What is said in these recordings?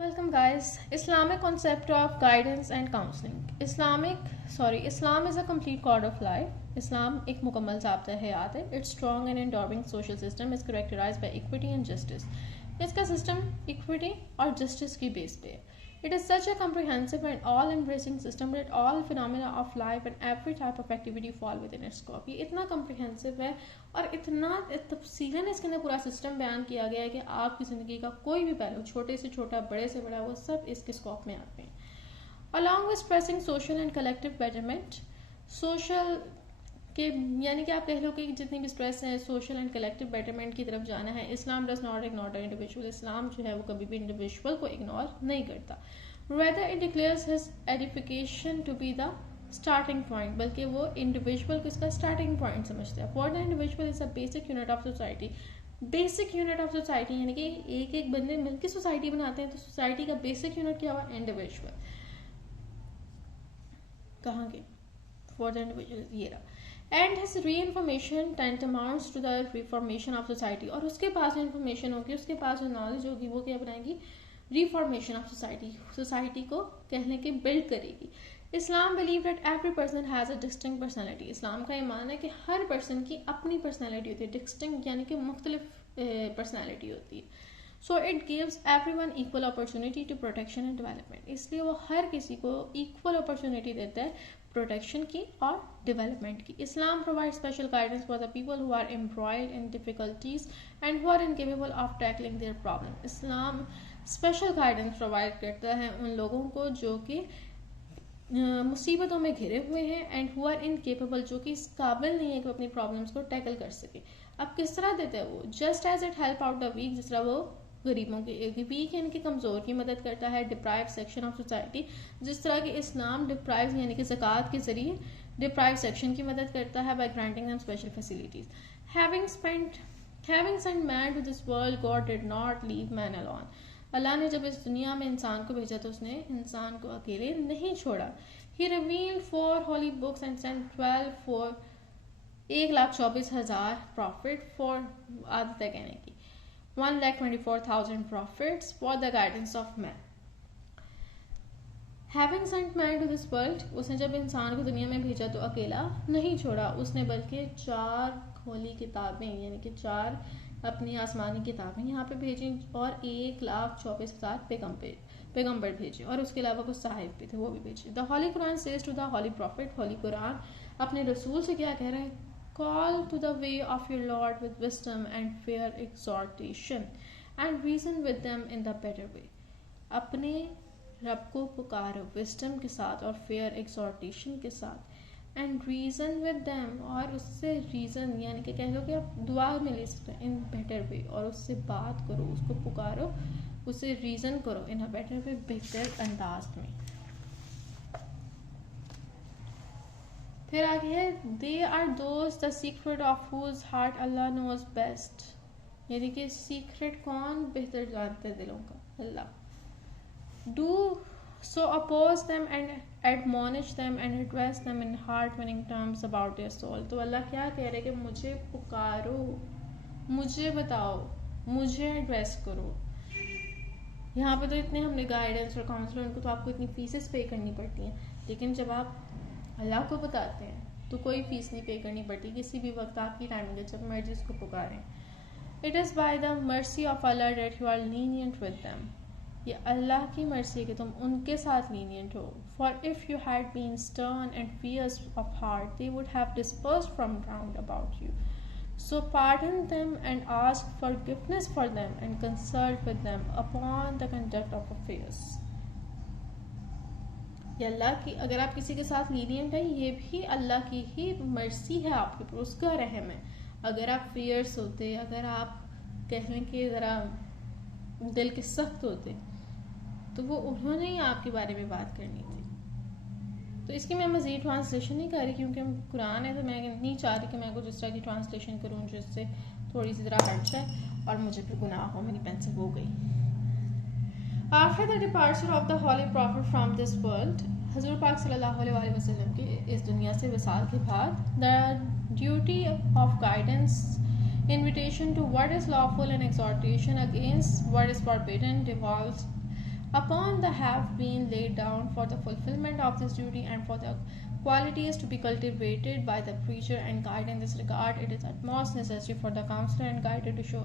Welcome guys. Islamic concept of guidance and counseling. Islam is a complete code of life. Islam एक मुकम्मल ज़ाब्ता हयात है. Its strong and enduring social system is characterized by equity and justice. इसका system equity और justice की base पे है. It is such a comprehensive and all-embracing system that all phenomena of life and every type of activity fall within its scope. ये इतना comprehensive है और इतना तफसीलन इसके अंदर पूरा सिस्टम बयान किया गया है कि आपकी ज़िंदगी का कोई भी पहलू, छोटे से छोटा, बड़े से बड़ा, वो सब इसके स्कोप में आते हैं. Along with stressing social and collective betterment, social कि यानी कि आप कह लो कि जितनी भी स्ट्रेस है सोशल एंड कलेक्टिव बेटरमेंट की तरफ जाना है. Islam does not ignore the individual. Islam जो है वो कभी भी इंडिविजुअल को इग्नोर नहीं करता. Rather it declares his edification to be the starting point, बल्कि वो इंडिविजुअल को इसका स्टार्टिंग पॉइंट समझता है. For the individual is a basic unit of society. Basic unit of society यानी कि एक एक बंदे मिलकर सोसाइटी बनाते हैं, तो सोसाइटी का बेसिक यूनिट क्या हुआ? इंडिविजुअल. कहाँ के? फॉर द इंडिविजुअल ये रहा. And his re information tantamounts to the reformation of society. और उसके पास जो इन्फॉर्मेशन होगी, उसके पास जो नॉलेज होगी, वो क्या बनाएगी? Reformation of society. सोसाइटी को कहने के बिल्ड करेगी. Islam believe that every person has a distinct personality. Islam का ये मानना है कि हर पर्सन की अपनी पर्सनैलिटी होती है. डिस्टिंक्ट यानी कि मुख्तलिफ पर्सनैलिटी होती है. So it gives every one equal opportunity to protection and development. इसलिए वो हर किसी को इक्वल अपॉर्चुनिटी देता है प्रोटेक्शन की और डेवलपमेंट की. Islam provide special guidance for the people who are embroiled in difficulties and who are incapable of tackling their problem. Islam special guidance provide करता है उन लोगों को जो कि मुसीबतों में घिरे हुए हैं, एंड हु आर इनकेपेबल, जो कि इस काबिल नहीं है कि अपनी प्रॉब्लम्स को टैकल कर सके. अब किस तरह देता है वो? Just as it help out the weak, जिस तरह वो गरीबों के वीक यानी कि कमज़ोर की मदद करता है. डिप्राइव सेक्शन ऑफ सोसाइटी, जिस तरह कि इस्लाम डिप्राइव यानी कि ज़कात के ज़रिए डिप्राइव सेक्शन की मदद करता है by granting them special facilities. Having sent man to this world, God did not leave man alone. Allah ने जब इस दुनिया में इंसान को भेजा तो उसने इंसान को अकेले नहीं छोड़ा. He revealed 4 holy books and sent 12 for 1,24,000 prophet for आदत है कहने की 1,24,000 prophets for the guidance of man. Having sent man to this world, उसने जब इंसान को दुनिया में भेजा तो अकेला नहीं छोड़ा उसने, बल्कि 4 होली किताबें यानी कि 4 अपनी आसमानी किताबें यहाँ पे भेजी और 1,24,000 पैगम्बर भेजे, और उसके अलावा कुछ साहिब भी थे वो भी भेजे. The holy Quran says to the holy prophet. Holy Quran अपने रसूल से क्या कह रहा है? Call to the way of your Lord with wisdom and fair exhortation, and reason with them in the better way. अपने रब को पुकारो विस्डम के साथ और फेयर एक्सॉर्टेशन के साथ, एंड रीज़न विद देम, और उससे रीज़न यानी कि कह लो कि आप दुआ में ले सकते हैं इन बेटर वे, और उससे बात करो, उसको पुकारो, उससे रीज़न करो इन अ बेटर वे, बेहतर अंदाज में. फिर आगे है they are those the secret of whose heart Allah knows best. यानी कि सीक्रेट कौन बेहतर जानते हैं दिलों का? Allah. Do so oppose them and admonish them and address them in heart winning terms about their soul. तो अल्लाह क्या कह रहे हैं कि मुझे पुकारो, मुझे बताओ, मुझे एड्रेस करो. यहाँ पे तो इतने हमने गाइडेंस और काउंसलर, उनको तो आपको इतनी फीसेस पे करनी पड़ती हैं, लेकिन जब आप अल्लाह को बताते हैं तो कोई फीस नहीं पे करनी पड़ती. किसी भी वक्त आपकी टाइमिंग है, जब मर्जी उसको पुकारें. It is by the mercy of Allah that you are lenient with them. ये अल्लाह की मर्जी है कि तुम उनके साथ लीनियंट हो. For if you had been stern and fierce of heart they would have dispersed from round about you. So pardon them and ask forgiveness for them and consult with them upon the conduct of affairs. ये अल्लाह की, अगर आप किसी के साथ lenient है, ये भी अल्लाह की ही मर्सी है आपके ऊपर, उसका रहम है. अगर आप फियर्स होते, अगर आप कह लें कि ज़रा दिल के सख्त होते, तो वो उन्होंने ही आपके बारे में बात करनी थी. तो इसकी मैं मज़ीद ट्रांसलेशन नहीं कर रही क्योंकि कुरान है, तो मैं नहीं चाह रही कि मैं कुछ इस तरह की ट्रांसलेशन करूँ जिससे थोड़ी सी ज़रा हट जाए और मुझे फिर गुनाह हो. मेरी पेंसिल हो गई. After the departure of the Holy Prophet from this world, हज़ूर पाक सल्लल्लाहु अलैहि वसल्लम की इस दुनिया से विसाल के बाद, the duty of guidance, invitation to what is lawful and exhortation against what is forbidden devolves upon the have been laid down for the fulfillment of this duty and for the qualities to be cultivated by the preacher and guide in this regard, it is utmost necessary for the counselor and guider to show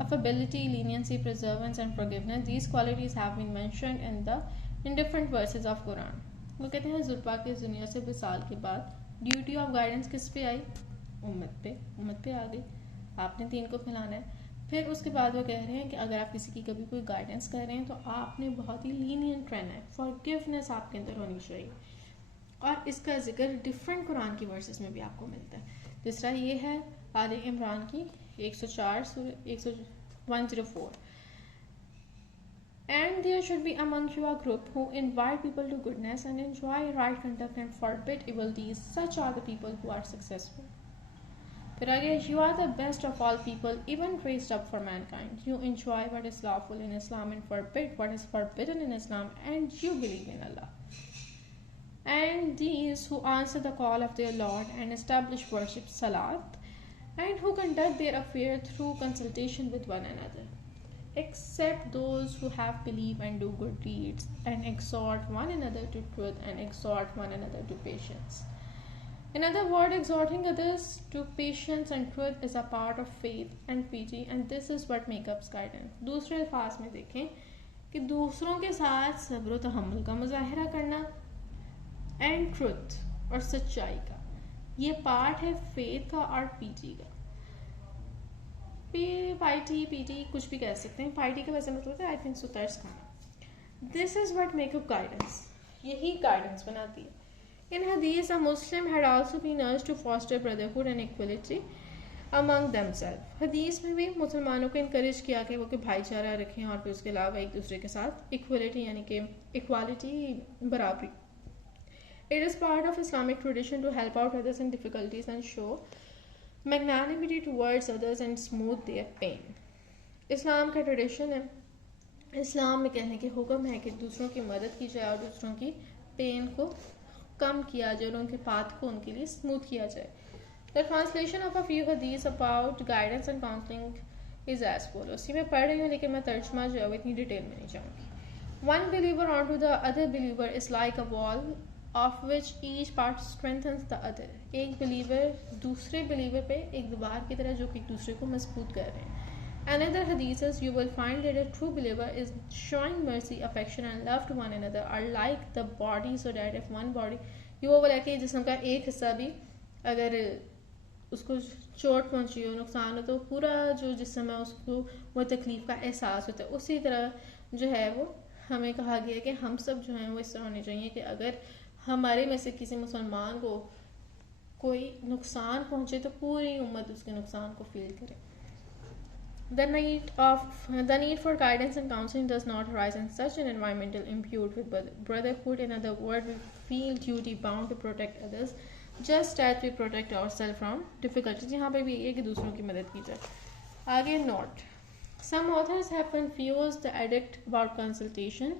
affability, leniency, perseverance and forgiveness. These qualities have been mentioned in different verses of Quran. वो कहते हैं हज़रत पाक इस दुनिया से विसाल के बाद ड्यूटी ऑफ गाइडेंस किस पे आई? उम्मत पे आ गई। आपने दीन को फैलाना है। फिर उसके बाद वो कह रहे हैं कि अगर आप किसी की कभी कोई गाइडेंस कर रहे हैं तो आपने बहुत ही लीनियंट रहना है, फॉरगिवनेस आपके अंदर होनी चाहिए। और इसका जिक्र डिफरेंट कुरान की वर्सेस में भी आपको मिलता है। जिस तरह ये है आले इमरान की 104 104, and there should be among you a group who invite people to goodness and enjoy right conduct and forbid evil deeds. Such are the people who are successful. फिर आगे, you are the best of all people, even raised up for mankind. You enjoy what is lawful in Islam and forbid what is forbidden in Islam, and you believe in Allah. And these who answer the call of their Lord and establish worship, salat, and who conduct their affair through consultation with one another, except those who have believed and do good deeds, and exhort one another to truth and exhort one another to patience. In other words, exhorting others to patience and truth is a part of faith and piety, and this is what makes up guidance. दूसरे अल्फाज में देखें कि दूसरों के साथ सब्र तहम्मुल का मुजाहिरा करना एंड ट्रुथ और सच्चाई का, ये पार्ट है फेथ का और पीटी का। पाइटी पीटी कुछ भी कह सकते हैं। पाइटी का वैसे मतलब है आई थिंक सो तर्स खाना। This is what make up guidance, यही गाइडेंस बनाती है। In Hadith, a Muslim had also been urged to foster brotherhood and equality among themselves. हदीस में भी मुसलमानों को इनकरेज किया कि वो कि भाईचारा रखें और फिर उसके अलावा एक दूसरे के साथ इक्वलिटी यानी कि इक्वालिटी, बराबरी। It is part of Islamic tradition to help out others in difficulties and show magnanimity towards others and smooth their pain. इस्लाम का ट्रेडिशन है, इस्लाम में कहने के हुक्म है कि दूसरों की मदद की जाए और दूसरों की पेन को कम किया जाए और उनके पाथ को उनके लिए स्मूथ किया जाए। The translation of a few hadith about guidance and counselling is as follows. मैं पढ़ रही हूँ लेकिन मैं तर्जमा जो है वो इतनी डिटेल में नहीं जाऊँगी। One believer on to the other believer is like a wall of which each part strengthens the other. एक बिलीवर दूसरे बिलीवर पे एक दीवार की तरह जो कि एक दूसरे को मजबूत कर रहे हैं। Another hadith says, you will find that a true believer is showing mercy, affection and love to one another are like the body, so that if one body, ये वो बोला कि जिस्म का एक हिस्सा भी अगर उसको चोट पहुंची हो, नुकसान हो, तो पूरा जो जिस्म है उसको वो तकलीफ का एहसास होता है। उसी तरह जो है वो हमें कहा गया कि हम सब जो हैं वो इस तरह होने चाहिए कि अगर हमारे में से किसी मुसलमान को कोई नुकसान पहुंचे तो पूरी उम्मत उसके नुकसान को फील करे। The need for guidance and counseling does not arise in such an environmental imbued with brotherhood. In other words, we feel duty bound to protect others just as we protect ourselves from difficulties. यहाँ पे भी ये कि दूसरों की मदद की जाए। आगे note. Some authors have confused the edict about consultation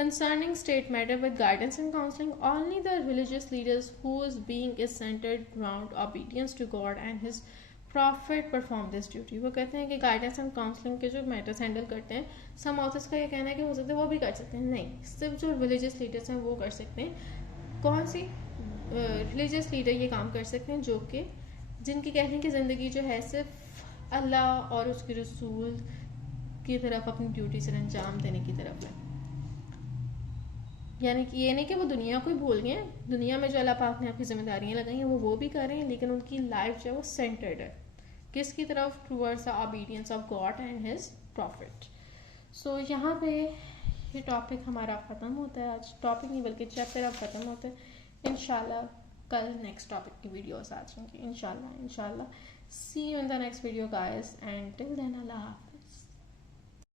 concerning state matter with guidance and counseling. Only the religious leaders whose being is centered around obedience to God and His profit perform this duty. वो कहते हैं कि guidance and counselling के जो matters handle करते हैं, सम authors का ये कहना है कि हो सकता है वो भी कर सकते हैं। नहीं, सिर्फ जो रिलीजियस लीडर्स हैं वो कर सकते हैं। कौन सी रिलीजियस लीडर ये काम कर सकते हैं जो कि जिनकी कहने की ज़िंदगी जो है सिर्फ अल्लाह और उसके रसूल की तरफ अपनी ड्यूटी से अंजाम देने की तरफ है। यानी कि ये नहीं कि वो दुनिया को ही भूल गए हैं, दुनिया में जो अल्लाह पाक ने आपकी जिम्मेदारियां लगाई हैं वो भी कर रहे हैं, लेकिन उनकी लाइफ जो है वो सेंटर्ड है किसकी तरफ? Towards the obedience of God and his prophet. So यहाँ पे ये टॉपिक हमारा ख़त्म होता है। आज टॉपिक नहीं बल्कि चैप्टर अब ख़त्म होता है। इंशाल्लाह कल नेक्स्ट टॉपिक की वीडियोस आ जाएंगी इंशाल्लाह। See you in the next video guys and till then Allah.